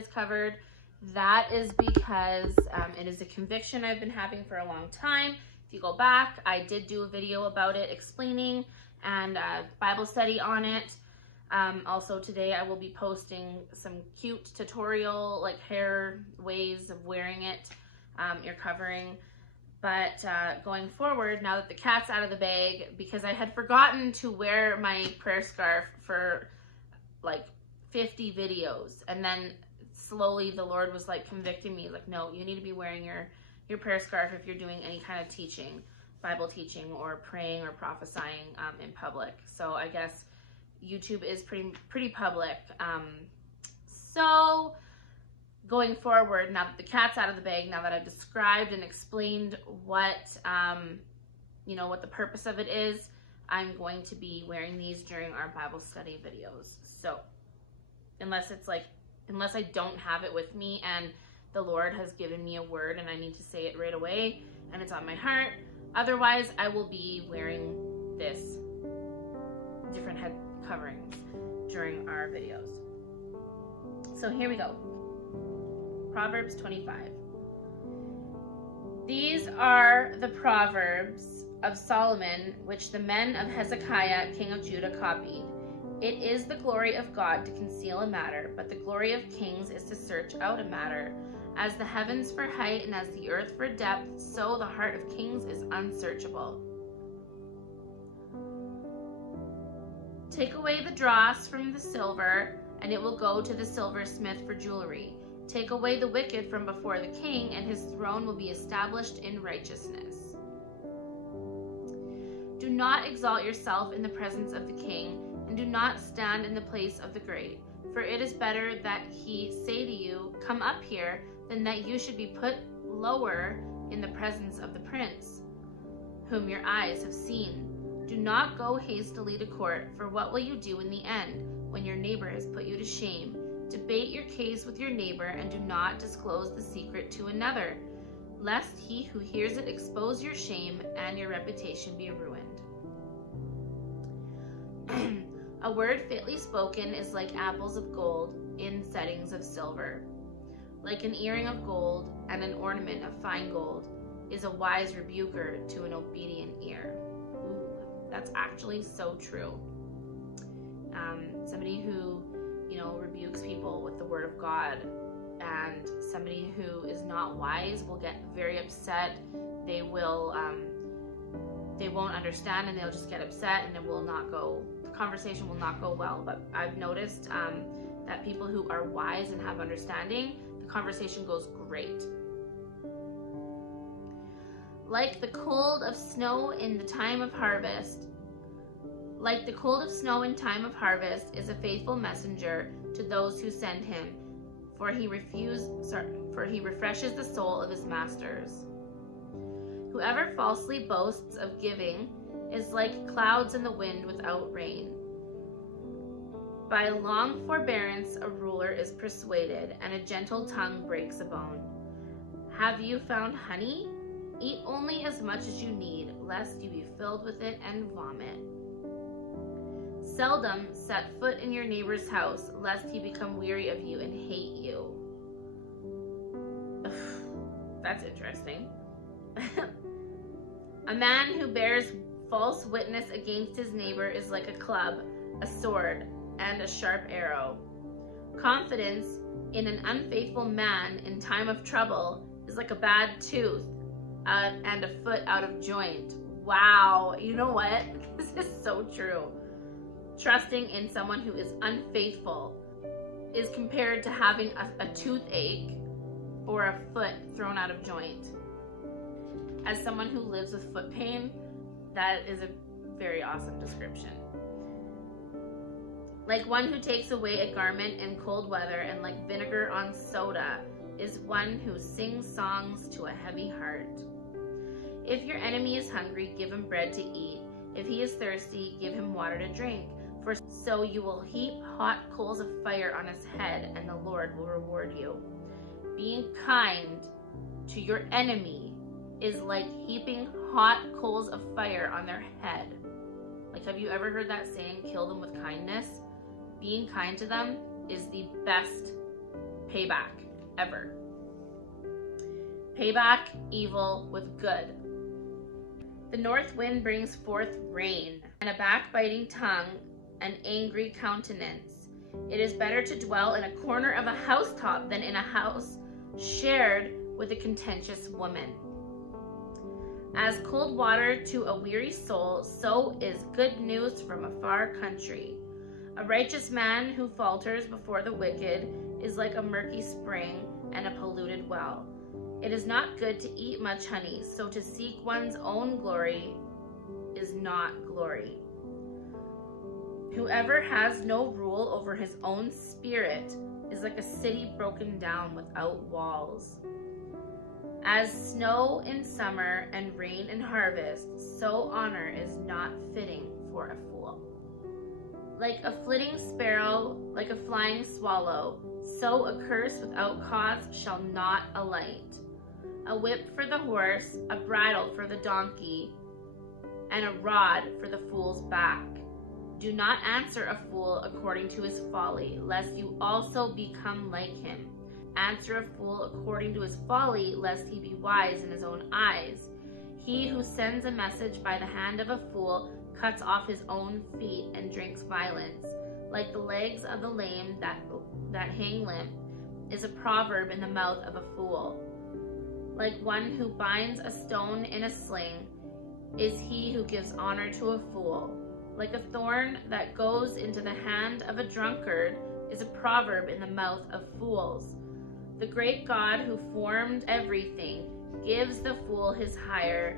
is covered. That is because it is a conviction I've been having for a long time. If you go back, I did do a video about it explaining and Bible study on it. Also today I will be posting some cute tutorial, like hair ways of wearing it, ear covering. But going forward, now that the cat's out of the bag, because I had forgotten to wear my prayer scarf for like 50 videos, and then slowly the Lord was like convicting me, like, no, you need to be wearing your prayer scarf if you're doing any kind of teaching, Bible teaching or praying or prophesying in public. So I guess YouTube is pretty public. So going forward, now that the cat's out of the bag, now that I've described and explained what, you know, what the purpose of it is, I'm going to be wearing these during our Bible study videos. So unless I don't have it with me and the Lord has given me a word and I need to say it right away and it's on my heart, otherwise I will be wearing this, different head coverings during our videos. So here we go. Proverbs 25. These are the Proverbs of Solomon, which the men of Hezekiah, king of Judah, copied. It is the glory of God to conceal a matter, but the glory of kings is to search out a matter. As the heavens for height and as the earth for depth, so the heart of kings is unsearchable. Take away the dross from the silver, and it will go to the silversmith for jewelry. Take away the wicked from before the king, and his throne will be established in righteousness. Do not exalt yourself in the presence of the king, and do not stand in the place of the great. For it is better that he say to you, come up here, than that you should be put lower in the presence of the prince, whom your eyes have seen. Do not go hastily to court, for what will you do in the end, when your neighbor has put you to shame? Debate your case with your neighbor, and do not disclose the secret to another, lest he who hears it expose your shame and your reputation be ruined. A word fitly spoken is like apples of gold in settings of silver. Like an earring of gold and an ornament of fine gold is a wise rebuker to an obedient ear. Ooh, that's actually so true. Somebody who, you know, rebukes people with the word of God, and somebody who is not wise will get very upset. They will, they won't understand, and they'll just get upset, and it will not go. The conversation will not go well. But I've noticed that people who are wise and have understanding, the conversation goes great. Like the cold of snow in the time of harvest, like the cold of snow in time of harvest is a faithful messenger to those who send him, for he refreshes the soul of his masters. Whoever falsely boasts of giving is like clouds in the wind without rain. By long forbearance a ruler is persuaded, and a gentle tongue breaks a bone. Have you found honey? Eat only as much as you need, lest you be filled with it and vomit. Seldom set foot in your neighbor's house, lest he become weary of you and hate you. That's interesting. A man who bears false witness against his neighbor is like a club, a sword, and a sharp arrow. Confidence in an unfaithful man in time of trouble is like a bad tooth and a foot out of joint. Wow, you know what? This is so true. Trusting in someone who is unfaithful is compared to having a toothache or a foot thrown out of joint. As someone who lives with foot pain, that is a very awesome description. Like one who takes away a garment in cold weather, and like vinegar on soda is one who sings songs to a heavy heart. If your enemy is hungry, give him bread to eat. If he is thirsty, give him water to drink. For so you will heap hot coals of fire on his head, and the Lord will reward you. Being kind to your enemy is like heaping hot coals of fire on their head. Like, have you ever heard that saying, kill them with kindness? Being kind to them is the best payback, ever. Pay back evil with good. The north wind brings forth rain, and a backbiting tongue, an angry countenance. It is better to dwell in a corner of a housetop than in a house shared with a contentious woman. As cold water to a weary soul, so is good news from a far country. A righteous man who falters before the wicked is like a murky spring and a polluted well. It is not good to eat much honey, so to seek one's own glory is not glory. Whoever has no rule over his own spirit is like a city broken down without walls. As snow in summer and rain in harvest, so honor is not fitting for a fool. Like a flitting sparrow, like a flying swallow, so a curse without cause shall not alight. A whip for the horse, a bridle for the donkey, and a rod for the fool's back. Do not answer a fool according to his folly, lest you also become like him. Answer a fool according to his folly, lest he be wise in his own eyes. He who sends a message by the hand of a fool cuts off his own feet and drinks violence. Like the legs of the lame that hang limp is a proverb in the mouth of a fool. Like one who binds a stone in a sling is he who gives honor to a fool. Like a thorn that goes into the hand of a drunkard is a proverb in the mouth of fools. The great God who formed everything gives the fool his hire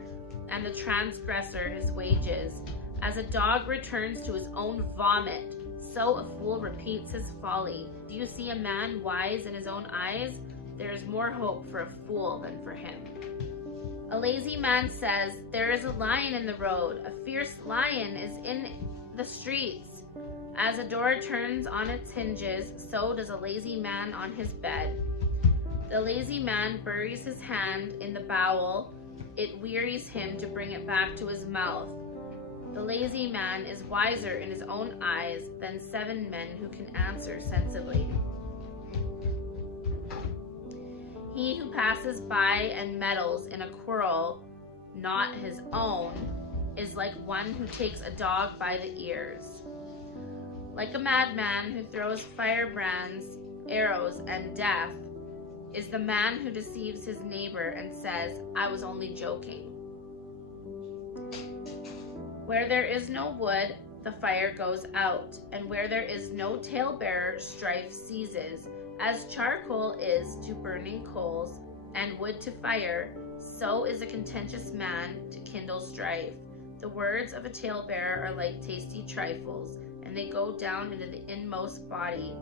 and the transgressor his wages. As a dog returns to his own vomit, so a fool repeats his folly. Do you see a man wise in his own eyes? There is more hope for a fool than for him. A lazy man says, there is a lion in the road. A fierce lion is in the streets. As a door turns on its hinges, so does a lazy man on his bed. The lazy man buries his hand in the bowel. It wearies him to bring it back to his mouth. The lazy man is wiser in his own eyes than 7 men who can answer sensibly. He who passes by and meddles in a quarrel not his own is like one who takes a dog by the ears. Like a madman who throws firebrands, arrows, and death is the man who deceives his neighbor and says, I was only joking. Where there is no wood, the fire goes out, and where there is no talebearer, strife ceases. As charcoal is to burning coals, and wood to fire, so is a contentious man to kindle strife. The words of a talebearer are like tasty trifles, and they go down into the inmost body.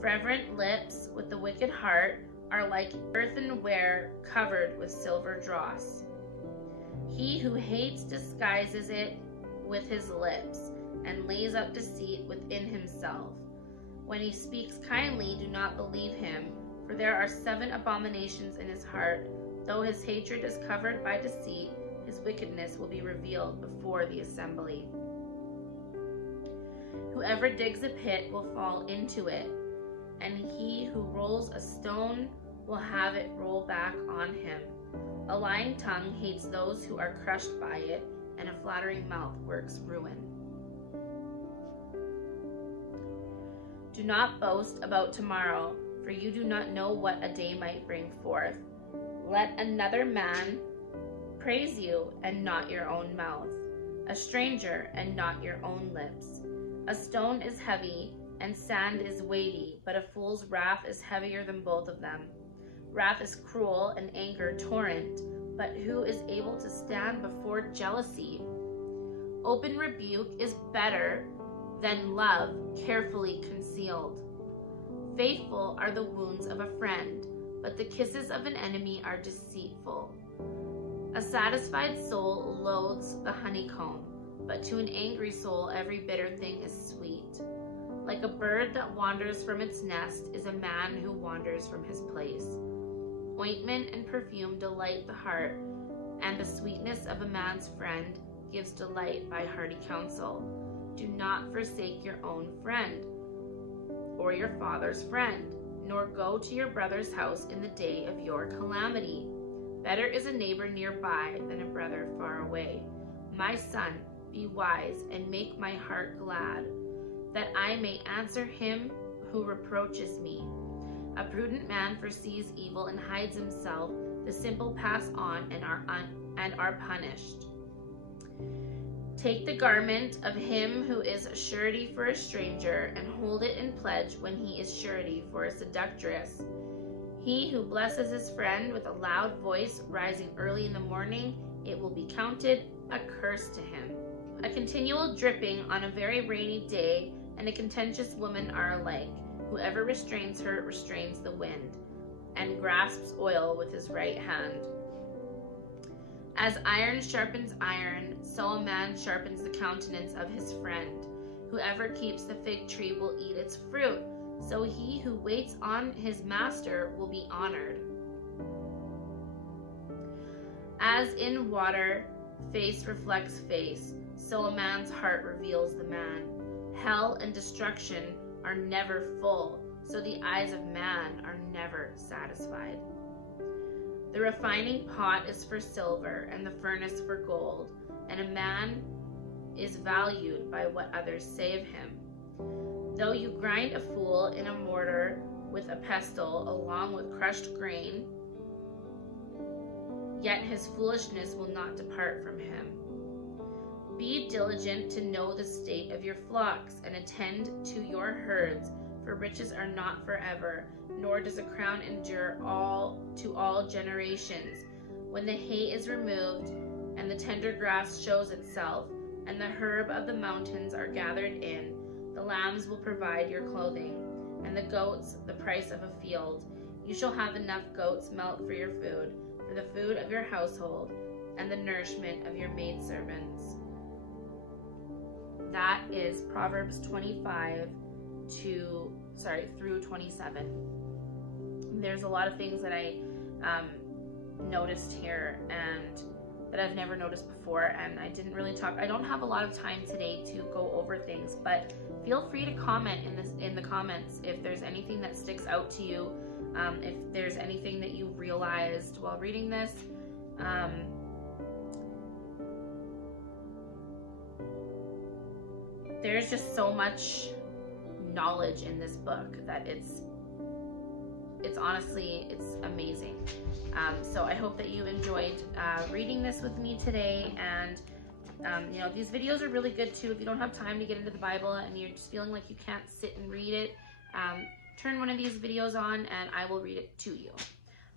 Fervent lips with the wicked heart are like earthenware covered with silver dross. He who hates disguises it with his lips, and lays up deceit within himself. When he speaks kindly, do not believe him, for there are 7 abominations in his heart. Though his hatred is covered by deceit, his wickedness will be revealed before the assembly. Whoever digs a pit will fall into it, and he who rolls a stone will have it roll back on him. A lying tongue hates those who are crushed by it, and a flattering mouth works ruin. Do not boast about tomorrow, for you do not know what a day might bring forth. Let another man praise you, and not your own mouth, a stranger, and not your own lips. A stone is heavy, and sand is weighty, but a fool's wrath is heavier than both of them. Wrath is cruel, and anger torrent, but who is able to stand before jealousy? Open rebuke is better than love carefully concealed. Faithful are the wounds of a friend, but the kisses of an enemy are deceitful. A satisfied soul loathes the honeycomb, but to an angry soul every bitter thing is sweet. Like a bird that wanders from its nest is a man who wanders from his place. Ointment and perfume delight the heart, and the sweetness of a man's friend gives delight by hearty counsel. Do not forsake your own friend, or your father's friend. nor go to your brother's house in the day of your calamity. Better is a neighbor nearby than a brother far away. My son, be wise and make my heart glad, that I may answer him who reproaches me. A prudent man foresees evil and hides himself. The simple pass on and are punished. Take the garment of him who is a surety for a stranger, and hold it in pledge when he is surety for a seductress. He who blesses his friend with a loud voice, rising early in the morning, it will be counted a curse to him. A continual dripping on a very rainy day and a contentious woman are alike. Whoever restrains her restrains the wind, and grasps oil with his right hand. As iron sharpens iron, so a man sharpens the countenance of his friend. Whoever keeps the fig tree will eat its fruit, so he who waits on his master will be honored. As in water, face reflects face, so a man's heart reveals the man. Hell and destruction are never full, so the eyes of man are never satisfied. The refining pot is for silver, and the furnace for gold, and a man is valued by what others say of him. Though you grind a fool in a mortar with a pestle along with crushed grain, yet his foolishness will not depart from him. Be diligent to know the state of your flocks, and attend to your herds, for riches are not forever, nor does a crown endure to all generations. When the hay is removed, and the tender grass shows itself, and the herb of the mountains are gathered in, the lambs will provide your clothing, and the goats the price of a field. You shall have enough goat's milk for your food, for the food of your household, and the nourishment of your maidservants. That is Proverbs 25 through 27. There's a lot of things that I noticed here and that I've never noticed before, and I didn't really talk. I don't have a lot of time today to go over things, but feel free to comment in the comments if there's anything that sticks out to you, if there's anything that you realized while reading this. There's just so much knowledge in this book that it's honestly, it's amazing. So I hope that you enjoyed reading this with me today, and you know, these videos are really good too if you don't have time to get into the Bible and you're just feeling like you can't sit and read it. Turn one of these videos on and I will read it to you.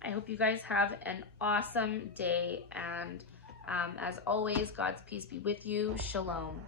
I hope you guys have an awesome day, and as always, God's peace be with you. Shalom.